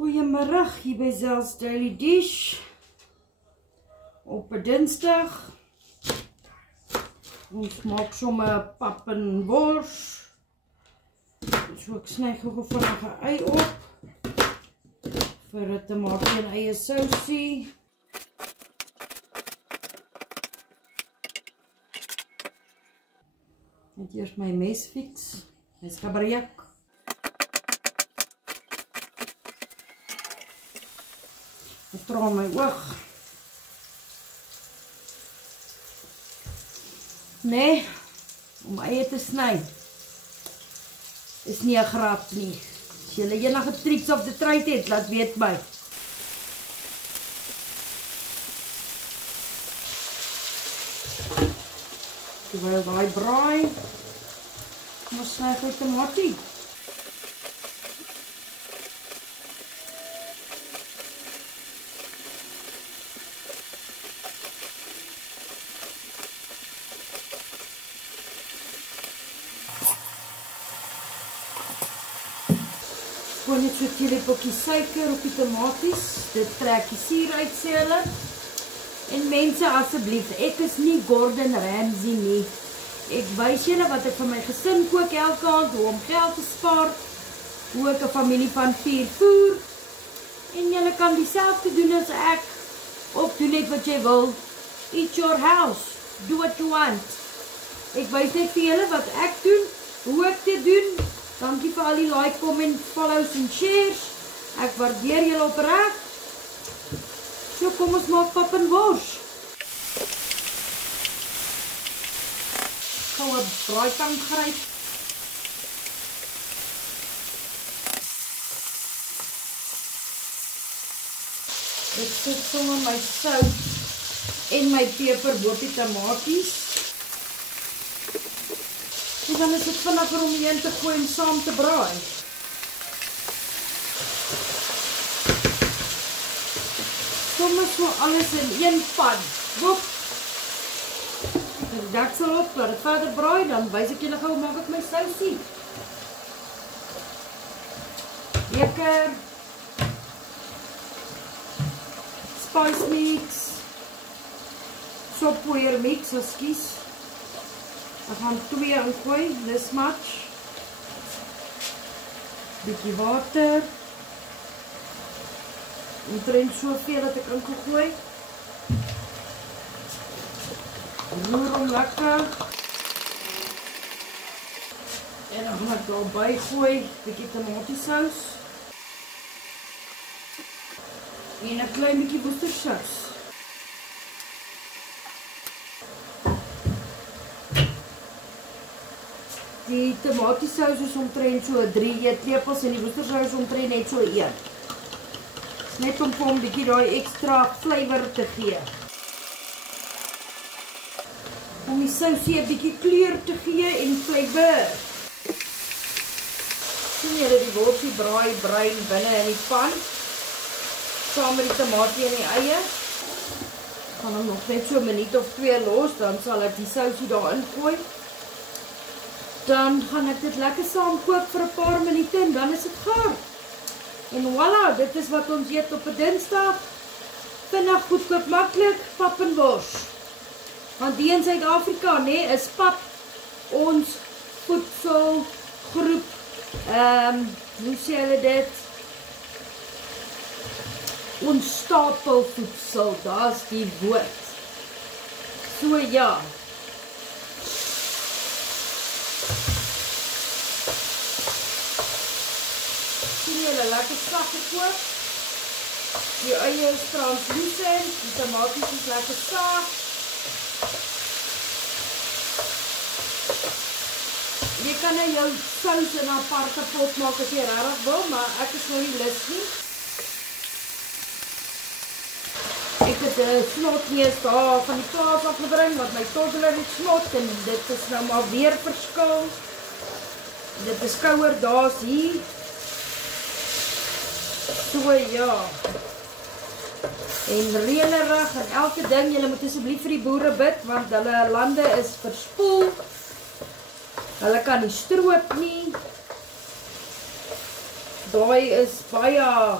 Goeiemiddag hier by Zel's Daily Dish op 'n Dinsdag. Ons maak sommer pap en wors. So ek sny gou vinnig 'n ei op vir 'n tamatie en eie sousie. Net eers my mes fix. My skabrejak. Ek traan my oog. Nee, om eie te sny is nie 'n grap nie. As julle enige tricks op die trade het, laat weet my. Terwyl daai braai, ons sny gou tamatie. Gooi net so 'n teelepeltjie suiker op die tomaties. Dit trek die suur uit, sê hulle. En mense, asseblief, ek is nie Gordon Ramsay nie. Ek wys julle wat ek vir my gesin kook elke aand, hoe om geld te spaar, hoe ek 'n familie van 4 voer. En julle kan dieselfde doen as ek, of doen net wat jy wil. Eat your house, do what you want. Ek wys net vir julle wat ek doen, hoe ek dit doen. Dankie vir al die like, comment, follows en shares. Ek waardeer julle opreg. So kom ons maak pap en wors. Gou 'n braaitang gryp. Ek sit sommer my sout en my peper bo op die tamaties. En dan is dit vinniger om hierheen te gooi en saam te braai. Soms so alles in een pan. Wop. Die deksel op, laat dit verder braai, dan wys ek julle gou hoe maak ek my sousie. Lekker. Spice mix. Soppoeier mix, ekskuus. Ek gaan 2 ingooi, this much. Bietjie water. Omtrent soveel dat ek ingegooi. Roer hom lekker. En dan gaan ek daarby gooi, bietjie tomatiesous. En 'n klein bietjie worcestershire. Die tomatiesous is omtrent so 3 eetlepels en die worcestershire omtrent net so 1. Net om hom bietjie daai ekstra flavour te gee. Om die sousie 'n bietjie kleur te gee en flavour. Sien julle die worsie braai bruin binne in die pan. Saam met die tamatie en die eie. Gaan hom nog net so 'n minuut of 2 los, dan sal ek die sousie daarin gooi. Dan gaan ek dit lekker saam kook vir 'n paar minute en dan is dit gaar. En voilà, dit is wat ons eet op 'n Dinsdag. Vinnig, goedkoop, maklik, pap en wors. Want hier in Suid-Afrika, nee, is pap ons voedselgroep. Hoe sê hulle dit? Ons stapelvoedsel, daar's die woord. So ja. Julle lekker sag gekook. Die eie is translucent, die tomaties is lekker sag. Jy kan nou jou sous in 'n aparte pot maak as jy regtig wil, maar ek is nou nie lus nie. Ek het 'n snotneus daar van die plaas afgebring, wat my toddler het snot en dit is nou maar weer verskil. Dit is kouer daar's hier. So ja. En reënerig en elke ding, julle moet asseblief vir die boere bid, want hulle lande is verspoel. Hulle kan nie stroop nie. Daai is baie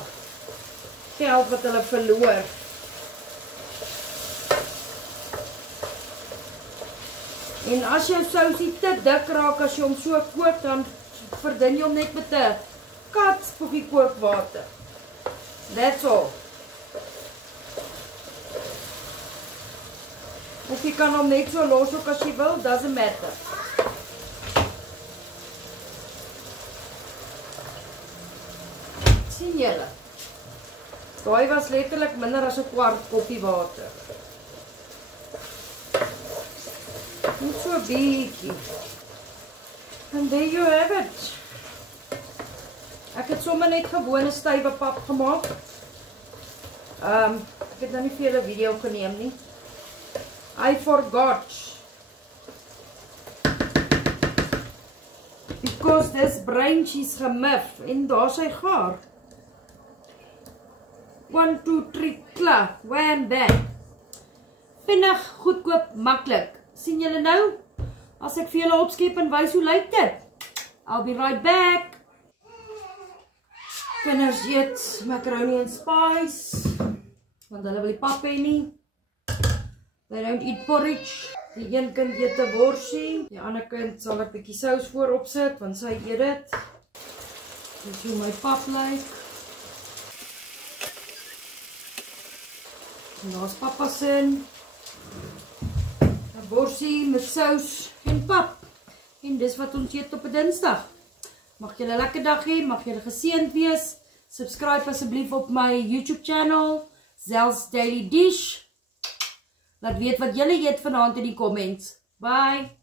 geld wat hulle verloor. En as jou sousie te dik raak, as jy hom so kook, dan verdun jy hom net met 'n katspoegie kookwater. That's all. Of jy kan hom net so los ook as jy wil, doesn't matter. Sien julle? Daai was letterlik minder as 'n kwart koppie water. Net so bietjie. And there you have it. Ek het sommer net gewone stywe pap gemaak. Ek het nou nie vir julle video geneem nie. I forgot. Because this brain cheese gemif en daar sy gaar. 1, 2, 3, klaar. Wham, bam. Vinnig, goedkoop, maklik. Sien julle nou? As ek vir julle opskep en wys hoe lyk dit? I'll be right back. Kinders eet macaroni and spice. Want hulle wil die pap hê nie. They don't eat porridge. Die een kind eet 'n worsie. Die ander kind sal 'n bietjie sous voorop sit, want sy eet dit. Dis hoe my pap lyk. En daar's pappa sin. 'n Worsie met sous en pap. En dis wat ons eet op 'n Dinsdag. Mag julle 'n lekker dag hê, mag julle geseënd wees. Subscribe asseblief op my YouTube channel, Zel's Daily Dish. Laat weet wat julle eet vanaand in die comments. Bye!